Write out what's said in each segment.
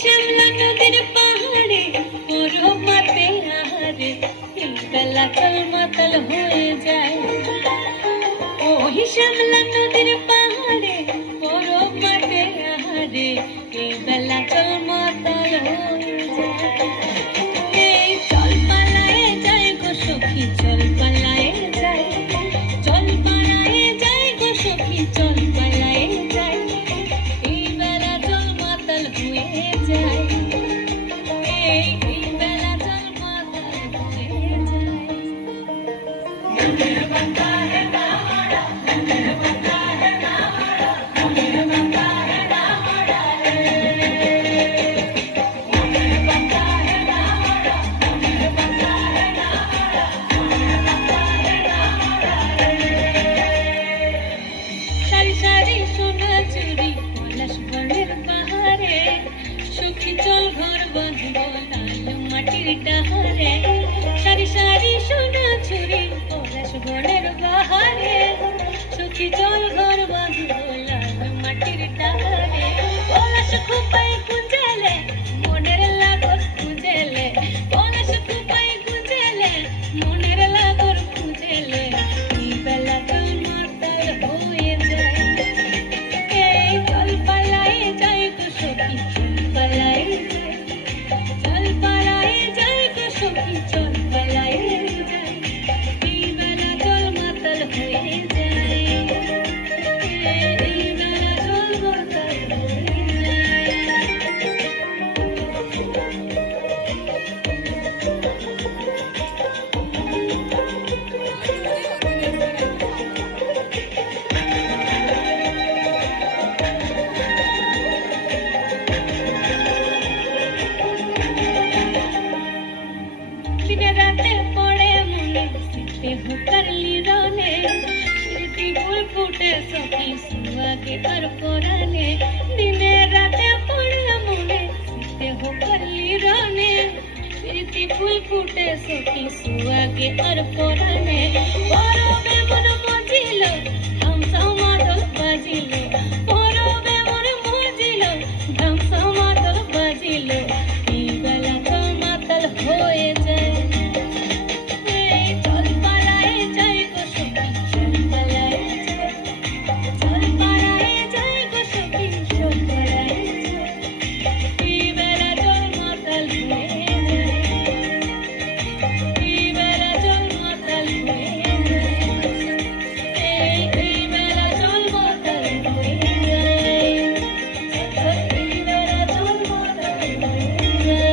শ্যামলা নদীর পাহাড়ে পুরো মাতে আহারে বেলা চল মাতাল হয়ে যায়। ওই শ্যামলা নদীর পাহাড়ে পুরো মাতে আহারে বেলা চল মাতাল হয়ে যায়। এই চল পালায়ে যায় গো সখী, চল পালায়ে যায়, চল পালায়ে যায় গো সখী, চল পালায়ে যায়। এই বেলা চল মাতাল হয়ে যায়, এই বেলা চল মাতাল হয়ে যায়। মনের বান্দা হে নাহারা, মনের বান্দা হে নাহারা, মনের বান্দা হে নাহারা রে। মনের বান্দা হে নাহারা, মনের বান্দা হে নাহারা, মনের বান্দা হে নাহারা রে। সারি সারি সোনা চুরি পলাশ বনের পাহাড়ে, সুখী চল ঘর বাঁধব লাল মাটির ডাহারে। সারি সারি সোনা চুরি পলাশ বনের পাহাড়ে, সুখী চল ঘর বাঁধব লাল মাটির ডাহারে। পলাশ খোপায় গুঞ্জেলে মনের লাগর খুঁজেলে, পলাশ খোপায় গুঞ্জেলে মনের লাগর খুঁজেলে। এই বেলা চল মাতাল হয়ে যায়, এই চল পালায়ে যায় গো সখী, চল পালায়ে যায়, চল পালায়ে যায় গো সখী, চল পালায়ে যায়। এই বেলা চল মাতাল হয়ে যায়, এই বেলা চল মাতাল হয়ে যায়। দিনে রাতে পড়ে মনে স্মৃতি হুকার লিরনে, স্মৃতি ফুল ফুটে সখী সুয়াগে আর পরানে। দিনে রাতে পড়ে মনে স্মৃতি হুকার লিরনে, স্মৃতি ফুল ফুটে সখী সুয়াগে আর পরানে। পরবে মন মজিল ধামসা মাদল বাজিল, পরবে মন মজিল ধামসা মাদল বাজিল। এই বেলা চল মাতাল হয়ে যায়, এই চল পালায়ে যায় গো সখী, চল পালায়ে যায়, চল পালায়ে যায় গো সখী, চল পালায়ে যায়। এই বেলা চল মাতাল হয়ে যায়, এই বেলা চল মাতাল হয়ে যায়, এই বেলা চল মাতাল হয়ে যায়, এই বেলা চল মাতাল হয়ে যায়।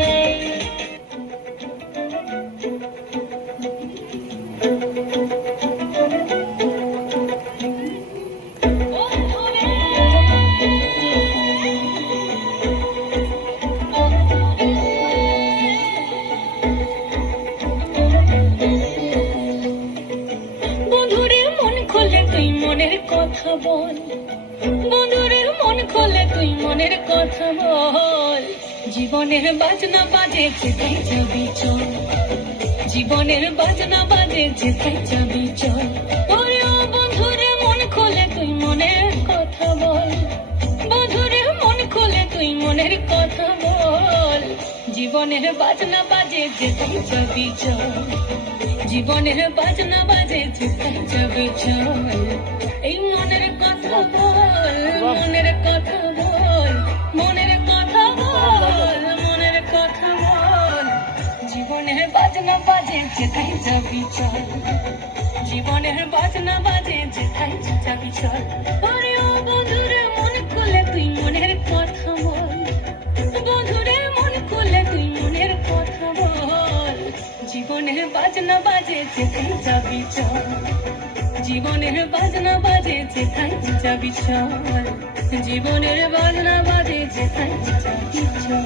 বন্ধুরে মন খোলে তুই মনের কথা বল, বন্ধুরে মন খোলে তুই মনের কথা বল। জীবনের বাজনা বাজে যেথায় যাবি চল, জীবনের বাজনা বাজে যেথায় যাবি চল। ওরে ও বন্ধুরে মন খোলে তুই মনের কথা বল, বন্ধুরে মন খোলে তুই মনের কথা বল। জীবনের বাজনা বাজে যেথায় যাবি চল, জীবনের বাজনা বাজে যেথায় যাবি চল। এই মনের কথা বল, মনের কথা বল, মনের কথা বল, মনের কথা বল। জীবনের বাজনা বাজে যেথায় যাবি চল, জীবনের বাজনা বাজে যেথায় যাবি চল। ওরে ও বন্ধুরে মন খুলে তুই মনের কথা বল, বন্ধুরে মন খুলে তুই মনের কথা বল। জীবনের বাজনা বাজে যেথায় যাবি চল, জীবনের বাজনা বাজে যেথায় যাবি চল, জীবনের বাজনা বাজে যেথায় যাবি চল।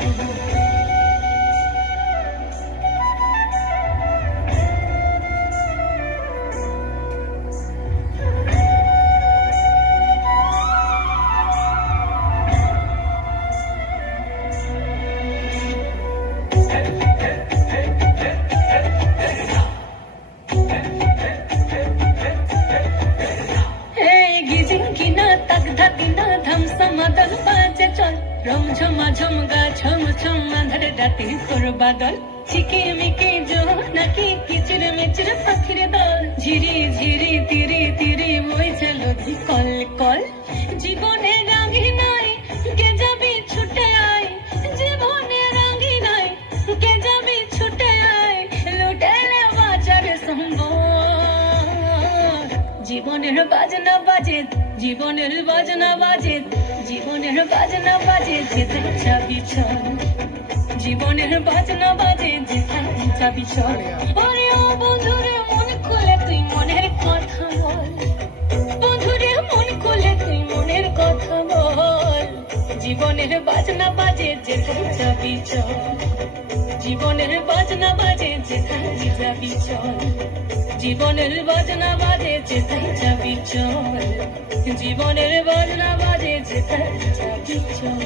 ঝমাঝম গা ছম ছম আঁধার রাতে ঘোর বাদল ঝিকিমিকি জোনাকি কিচির মিচির পাখির দল ঝিরি ঝিরি তিরি তিরি বইছে নদী কল কল জীবনে রাঙি নাই কে যাবি ছুটে আয় জীবনে রাঙি নাই কে যাবি ছুটে আয় লুটেলে বাজার সম্বল জীবনের বাজনা বাজে জীবনের বাজনা বাজে জীবনের বাজনা বাজে যেতে যাবি চল জীবনের বাজনা বাজে যেখানে যাবি চল ওরে ও বন্ধুরে মন খুলে তুই মনের কথা বল বন্ধুরে মন খুলে তুই মনের কথা বল জীবনের বাজনা বাজে যেখানে যাবি চল জীবনের বাজনা বাজে যেখানে যাবি চল জীবনের বাজনা বাজে যেখানে যাবি চল জীবনের বাজনা বাজে যেখানে যাবি চল